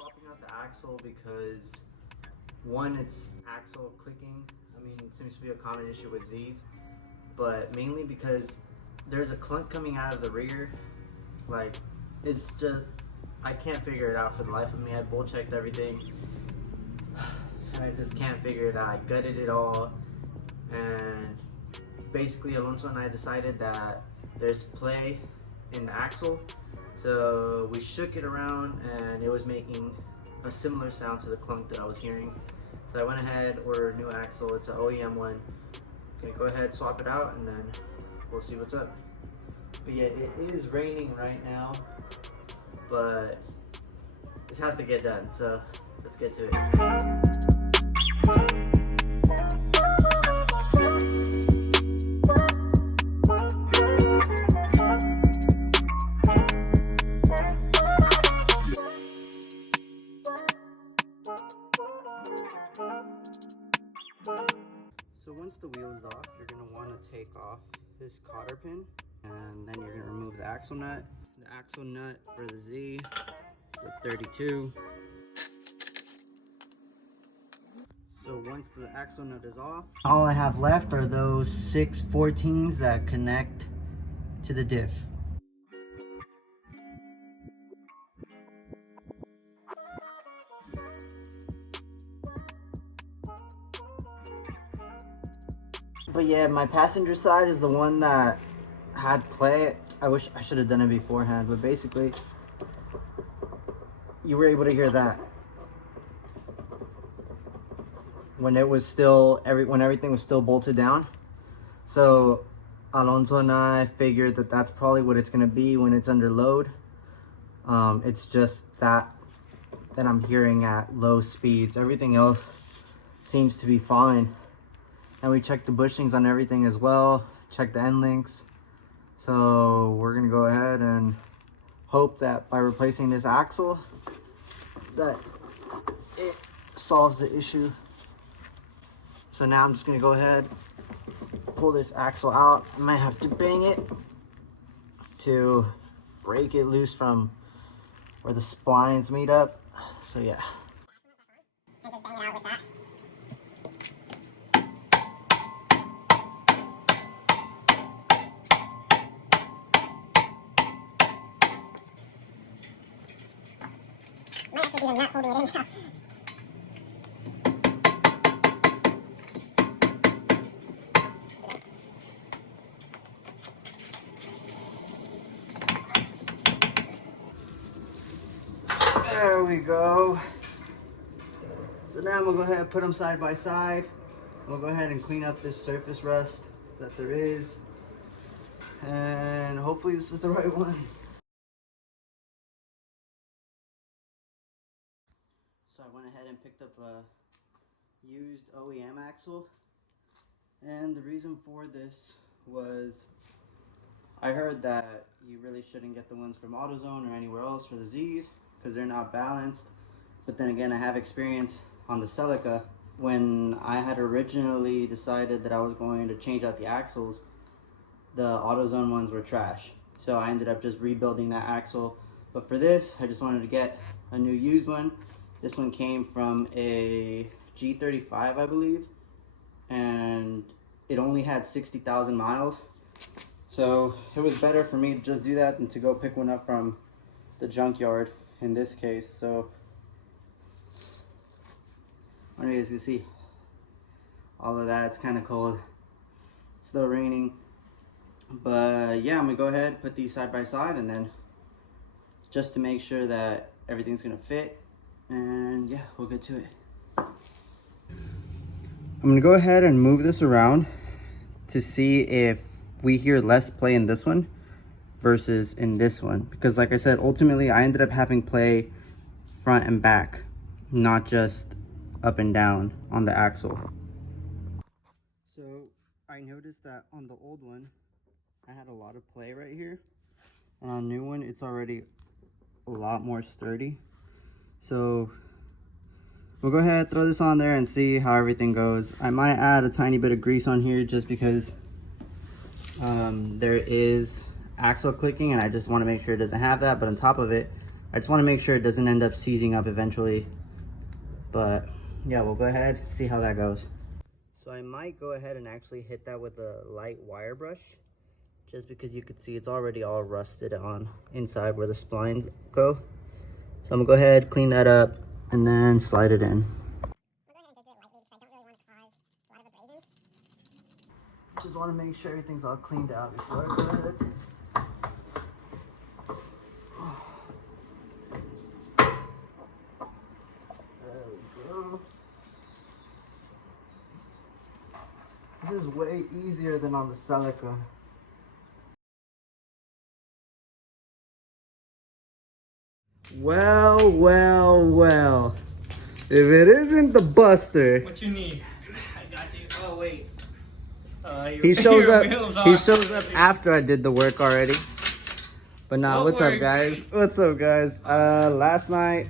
swapping out the axle because one, it's axle clicking. I mean, it seems to be a common issue with Z's, but mainly because there's a clunk coming out of the rear. Like, it's just, I can't figure it out for the life of me. I bull checked everything and I just can't figure it out. I gutted it all, and basically Alonso and I decided that there's play in the axle, so we shook it around and it was making a similar sound to the clunk that I was hearing. So I went ahead, ordered a new axle. It's an OEM one. Okay, go ahead, swap it out, and then we'll see what's up. But yeah, it is raining right now, but this has to get done, so let's get to it. So once the wheel is off, you're going to want to take off this cotter pin, and then you're going to remove the axle nut. The axle nut for the Z is a 32. So once the axle nut is off, all I have left are those 6 14s that connect to the diff. But yeah, my passenger side is the one that had play. I wish I should have done it beforehand, but basically you were able to hear that when it was still when everything was still bolted down. So Alonso and I figured that that's probably what it's going to be when it's under load. It's just that I'm hearing at low speeds. Everything else seems to be fine. And we checked the bushings on everything as well, checked the end links. So we're gonna go ahead and hope that by replacing this axle, that it solves the issue. So now I'm just gonna go ahead, pull this axle out. I might have to bang it to break it loose from where the splines meet up. So yeah. And just bang it out with that. Might actually be the nut holding it in now. There we go. So now I'm gonna go ahead and put them side by side. We'll go ahead and clean up this surface rust that there is. And hopefully this is the right one. So I went ahead and picked up a used OEM axle. And the reason for this was I heard that you really shouldn't get the ones from AutoZone or anywhere else for the Z's because they're not balanced. But then again, I have experience on the Celica. When I had originally decided that I was going to change out the axles, the AutoZone ones were trash. So I ended up just rebuilding that axle. But for this, I just wanted to get a new used one. This one came from a G35, I believe. And it only had 60,000 miles. So it was better for me to just do that than to go pick one up from the junkyard in this case. So I don't know if you guys can see all of that. It's kind of cold. It's still raining. But yeah, I'm gonna go ahead, put these side by side, and then just to make sure that everything's gonna fit. And yeah, we'll get to it. I'm gonna go ahead and move this around to see if we hear less play in this one versus in this one. Because like I said, ultimately I ended up having play front and back, not just up and down on the axle. So I noticed that on the old one, I had a lot of play right here. And on the new one, it's already a lot more sturdy. So we'll go ahead, throw this on there and see how everything goes. I might add a tiny bit of grease on here just because there is axle clicking and I just want to make sure it doesn't have that. But on top of it, I just want to make sure it doesn't end up seizing up eventually. But yeah, we'll go ahead, see how that goes. So I might go ahead and actually hit that with a light wire brush, just because you could see it's already all rusted on inside where the splines go. So I'm gonna go ahead, clean that up, and then slide it in. Just want to make sure everything's all cleaned out before I go ahead. There we go. This is way easier than on the Celica. Well, well, well. If it isn't the Buster. What you need? I got you. Oh wait. He shows up. He shows up after I did the work already. But nah, what's up, guys? What's up, guys? Last night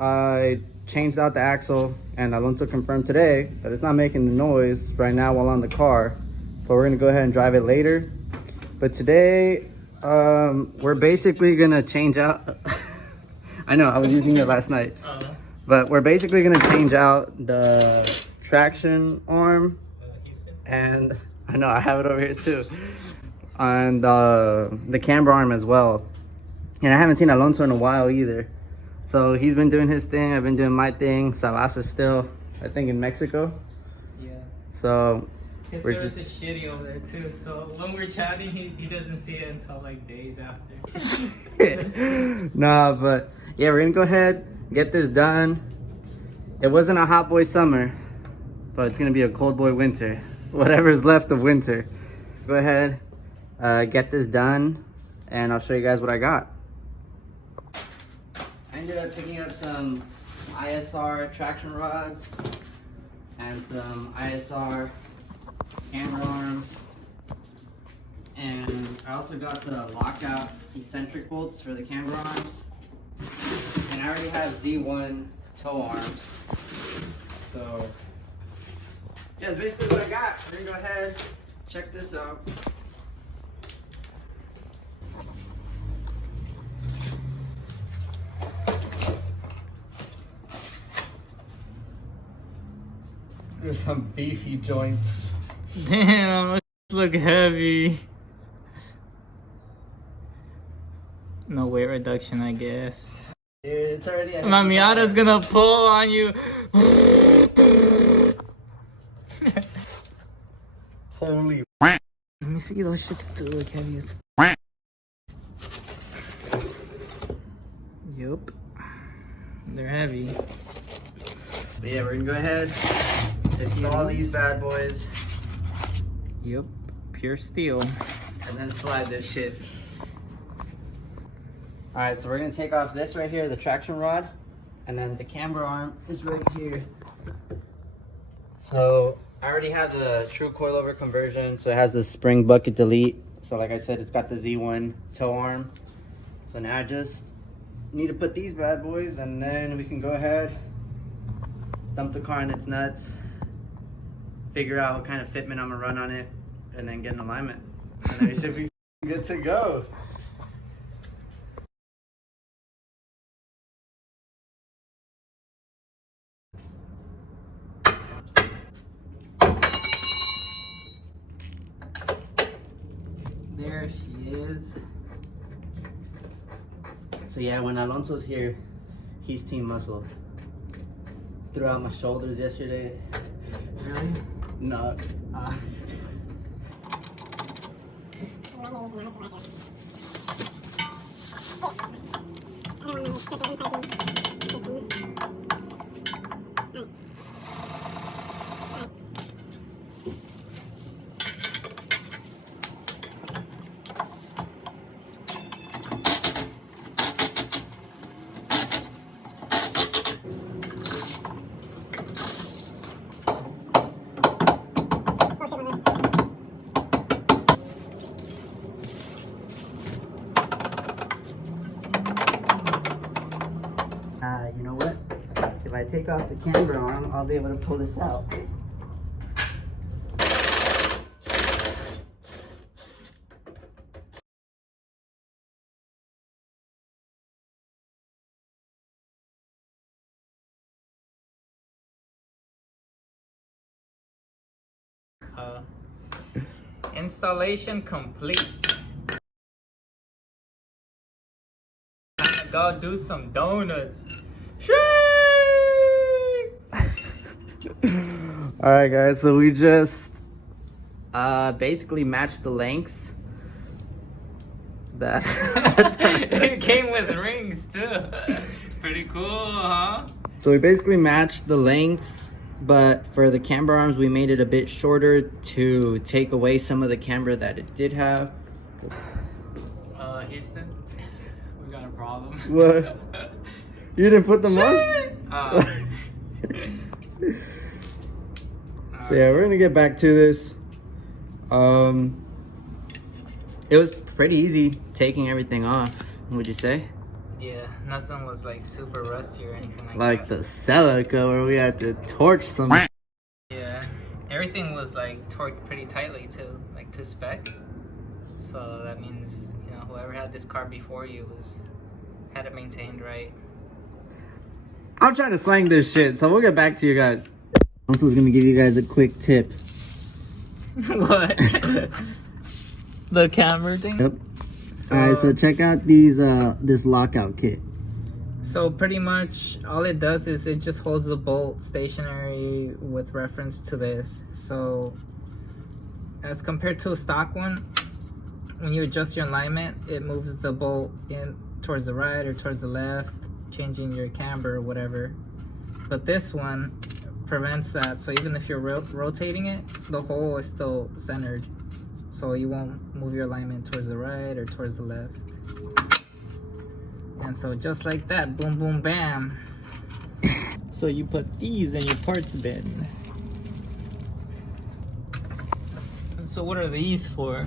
I changed out the axle, and Alonso confirmed today that it's not making the noise right now while on the car. But we're gonna go ahead and drive it later. But today, we're basically gonna change out. I know I was using it last night, but we're basically gonna change out the traction arm, and I know I have it over here too, and the camber arm as well. And I haven't seen Alonso in a while either, so he's been doing his thing. I've been doing my thing. Salasa's still, I think, in Mexico. Yeah. So his service is shitty over there too. So when we're chatting, he doesn't see it until like days after. Nah, but yeah, we're gonna go ahead, get this done. It wasn't a hot boy summer, but it's gonna be a cold boy winter. Whatever's left of winter. Go ahead, get this done, and I'll show you guys what I got. I ended up picking up some ISR traction rods and some ISR camber arms, and I also got the lockout eccentric bolts for the camber arms, and I already have Z1 toe arms. So yeah, that's basically what I got. We're gonna go ahead, check this out. There's some beefy joints. Damn, it look heavy. No weight reduction, I guess. Dude, it's already a my Miata's gonna pull on you. Holy. Let me see, those shits still look heavy as Yup. They're heavy. But yeah, we're gonna go ahead, install these bad boys. Yup, pure steel. And then slide this shit. Alright, so we're gonna take off this right here, the traction rod, and then the camber arm is right here. So I already have the true coilover conversion, so it has the spring bucket delete. So like I said, it's got the Z1 toe arm. So now I just need to put these bad boys, and then we can go ahead, dump the car in its nuts, figure out what kind of fitment I'm gonna run on it, and then get an alignment. And then we should be good to go. There she is. So yeah, when Alonso's here, he's team muscle. Threw out my shoulders yesterday. Really? No. You know what? If I take off the camber arm, I'll be able to pull this out. Installation complete. Time to go do some donuts. Alright guys, so we just basically matched the lengths. That It came with rings too. Pretty cool, huh? So we basically matched the lengths, but for the camber arms we made it a bit shorter to take away some of the camber that it did have. Houston, we got a problem. What? You didn't put them on? So yeah, we're gonna get back to this. It was pretty easy taking everything off, would you say? Yeah, nothing was like super rusty or anything like Like that. the Celica where we had to torch some. Yeah, everything was like torqued pretty tightly too, like to spec. So that means, you know, whoever had this car before you had it maintained right. I'm trying to slang this shit, so we'll get back to you guys. Also, was gonna give you guys a quick tip. What? The camera thing? Yep. Alright, so check out these this lockout kit. So pretty much all it does is it just holds the bolt stationary with reference to this. So as compared to a stock one, when you adjust your alignment, it moves the bolt in towards the right or towards the left, changing your camber or whatever. But this one prevents that. So even if you're rotating it, the hole is still centered. So you won't move your alignment towards the right or towards the left. And so just like that, boom, boom, bam. So you put these in your parts bin. So what are these for?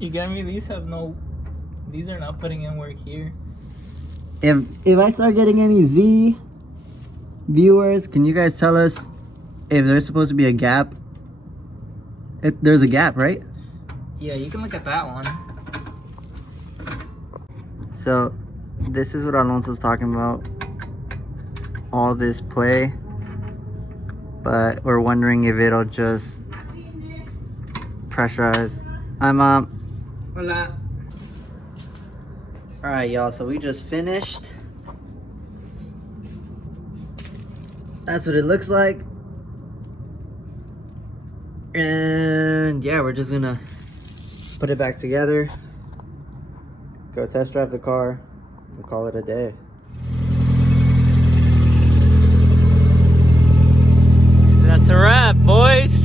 You get me? These are not putting in work here. If I start getting any Z viewers, can you guys tell us if there's supposed to be a gap? There's a gap, right? Yeah, you can look at that one. So this is what Alonso's talking about. All this play, but we're wondering if it'll just pressurize. Hola. All right, y'all. So we just finished. That's what it looks like. And yeah, we're just gonna put it back together. Go test drive the car. We'll call it a day. That's a wrap, boys.